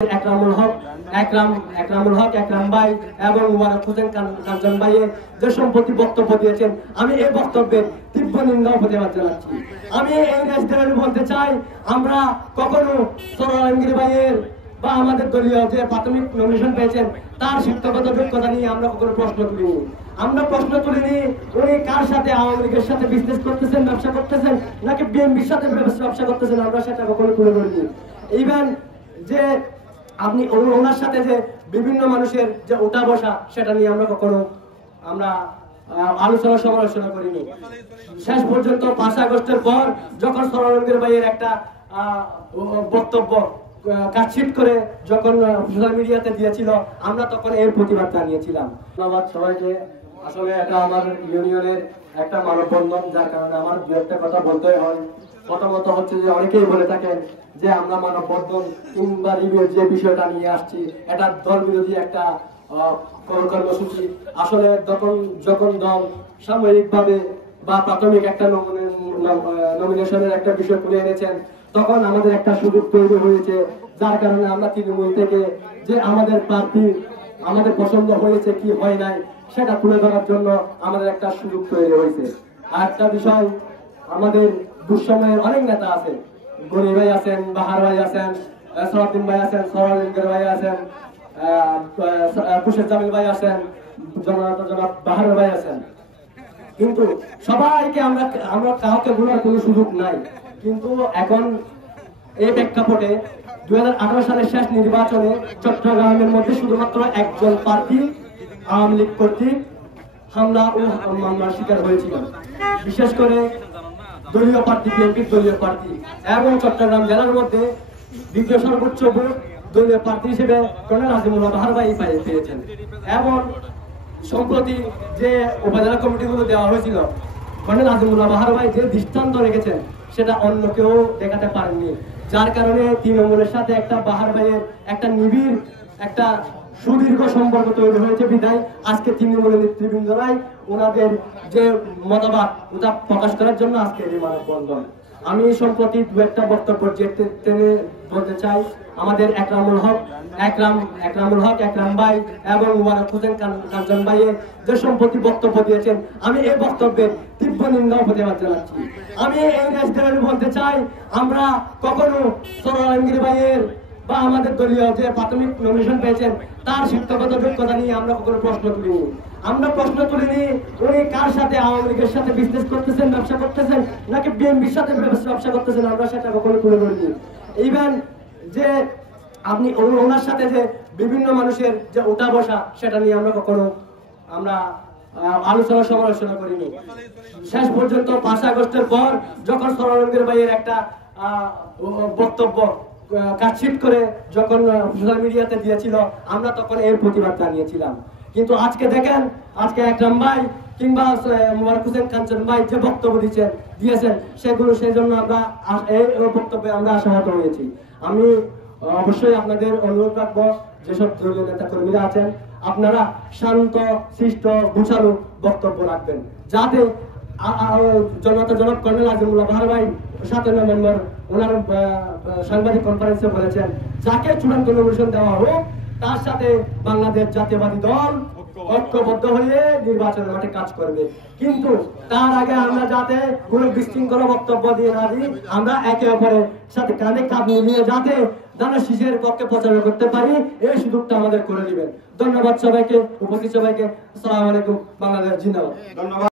একরামুল হক একরাম ভাই এবং মুবারক হোসেন কাঞ্চন ভাইয়ের যে সম্পত্তি বক্তব্য দিয়েছেন, আমি এই বক্তব্যের তীব্র নিন্দা ও প্রতিবাদ জানাচ্ছি। আমি এই রেস্টুরেন্টে বলতে চাই, আমরা কখনো সরল আলমগীর ভাইয়ের বা আমাদের দলীয় যে প্রাথমিক নমিনেশন পেয়েছেন তার শিক্ষাগত যোগ্যতা নিয়ে আমরা কখনো প্রশ্ন তুলিনি। আমরা প্রশ্ন তুলিনি উনি কার সাথে, আওয়ামী লীগের সাথে বিজনেস করতেছেন, ব্যবসা করতেছেন, নাকি বিএনপির সাথে ব্যবসা করতেছেন, আমরা সেটা কখনো তুলে ধরিনি। ইভেন যে আপনি ওনার সাথে যে বিভিন্ন মানুষের যে ওঠা বসা, সেটা নিয়ে আমরা কখনো আলোচনা সমালোচনা করিনি। শেষ পর্যন্ত 5 আগস্টের পর যখন সরল আলমগীর ভাইয়ের একটা বক্তব্য কাটছিট করে যখন সোশ্যাল মিডিয়াতে দিয়েছিল, আমরা তখন এর প্রতিবাদ জানিয়েছিলাম। ধন্যবাদ সবাইকে। আসলে এটা আমার ইউনিয়নের একটা মানববন্ধন, যার কারণে আমার দু একটা কথা বলতে হয়। প্রথমত হচ্ছে যে অনেকেই বলে থাকেন যে আমরা মানববন্ধন কিংবা যে বিষয়টা নিয়ে আসছি এটা দল বিরোধী একটা কর্মসূচি। আসলে যখন দল সাময়িকভাবে বা প্রাথমিক একটা নমিনেশনের একটা বিষয় তুলে এনেছেন, তখন আমাদের একটা সুযোগ তৈরি হয়েছে, যার কারণে আমরা তৃণমূল থেকে যে আমাদের প্রার্থী আমাদের পছন্দ হয়েছে কি হয় নাই সেটা তুলে ধরার জন্য আমাদের একটা সুযোগ তৈরি হয়েছে। আর একটা বিষয়, আমাদের দুঃসময়ের অনেক নেতা আছে, গনি ভাই আছেন, বাহার ভাই আছেন, সরাউদ্দিন ভাই আছেন, সরল আলমগীর ভাই আছেন, কুশের জামিল ভাই আছেন, জনাব বাহার ভাই আছেন, কিন্তু সবাইকে আমরা কাউকে ভুলার কোনো সুযোগ নাই। কিন্তু এখন এই প্রেক্ষাপটে 2018 সালের শেষ নির্বাচনে চট্টগ্রামের মধ্যে শুধুমাত্র একজন প্রার্থী আওয়ামী লীগ কর্তৃক হামলা ও মামলার শিকার হয়েছিল। বিশেষ করে দলীয় প্রার্থী, বিএনপির দলীয় প্রার্থী, এবং চট্টগ্রাম জেলার মধ্যে দ্বিতীয় সর্বোচ্চ ভোট দলীয় প্রার্থী হিসেবে কর্নেল আজিমুল্লাহ বাহার ভাই পেয়েছেন। এবং সম্প্রতি যে উপজেলা কমিটিগুলো দেওয়া হয়েছিল, কর্নেল আজিমুল্লাহ বাহার ভাই যে দৃষ্টান্ত রেখেছেন সেটা অন্য কেউ দেখাতে পারেননি, যার কারণে তৃণমূলের সাথে একটা বাহার ভাইয়ের একটা নিবিড় একটা সুদীর্ঘ সম্পর্ক তৈরি হয়েছে। বিদায় আজকে তৃণমূলের নেতৃবৃন্দরাই ওনাদের যে মতবাদ ওটা প্রকাশ করার জন্য আজকে এই মানববন্ধন। আমি সম্প্রতি দু একটা বক্তব্য বলতে চাই। আমাদের একরামুল হক একরাম ভাই এবং মুবারক হোসেন কাঞ্চন ভাইয়ের যে সম্পত্তি বক্তব্য দিয়েছেন, আমি এই বক্তব্যের তীব্র নিন্দা ও প্রতিবাদ জানাচ্ছি। আমি এই রেস্টুরেন্টে বলতে চাই, আমরা কখনো সরল আলমগীর ভাইয়ের বা আমাদের দলীয় যে প্রাথমিক নমিনেশন পেয়েছেন তার শিক্ষাগত যোগ্যতা নিয়ে আমরা কখনো প্রশ্ন তুলিনি। আমরা প্রশ্ন তুলিনি উনি কার সাথে, আওয়ামী লীগের সাথে বিজনেস করতেছেন, ব্যবসা করতেছেন, নাকি বিএনপির সাথে ব্যবসা করতেছেন, আমরা সেটা কখনো তুলে ধরিনি। ইভেন যে আপনি ওনার সাথে যে বিভিন্ন মানুষের যে ওঠা বসা, সেটা নিয়ে আমরা কখনো আলোচনা সমালোচনা করিনি। শেষ পর্যন্ত 5 আগস্টের পর যখন সরল আলমগীর ভাইয়ের একটা বক্তব্য কাটছিট করে যখন সোশ্যাল মিডিয়াতে দিয়েছিল, আমরা তখন এর প্রতিবাদ জানিয়েছিলাম। কিন্তু আজকে দেখেন, আজকে একরাম ভাই কিংবা মুবারক হোসেন কাঞ্চন ভাই যে বক্তব্য দিয়েছেন সেগুলো, সেই জন্য আমরা এই বক্তব্যে আমরা আশাহত হয়েছি। আমি অবশ্যই আপনাদের অনুরোধ রাখবো, যেসব দলীয় নেতা কর্মীরা আছেন আপনারা শান্ত শিষ্ট গুছানো বক্তব্য রাখবেন, যাতে জনাব কর্নেল আজিমুল্লাহ বাহার ভাই 7 নভেম্বর ওনার সাংবাদিক কনফারেন্সে বলেছেন, যাকে চূড়ান্ত নমিনেশন দেওয়া হোক তার সাথে বাংলাদেশ জাতীয়বাদী দল ঐক্যবদ্ধ হয়ে নির্বাচনের মাঠে কাজ করবে। কিন্তু তার আগে আমরা যাতে কোনো বিশৃঙ্খলা বক্তব্য দিয়ে না দিই, আমরা একে অপরের সাথে কাঁধে কাঁধ মিলিয়ে যাতে দানা শীষের পক্ষে প্রচার করতে পারি, এই সুযোগটা আমাদের করে দিবেন। ধন্যবাদ সবাইকে, উপস্থিত সবাইকে। আসসালামু আলাইকুম। বাংলাদেশ জিন্দাবাদ। ধন্যবাদ।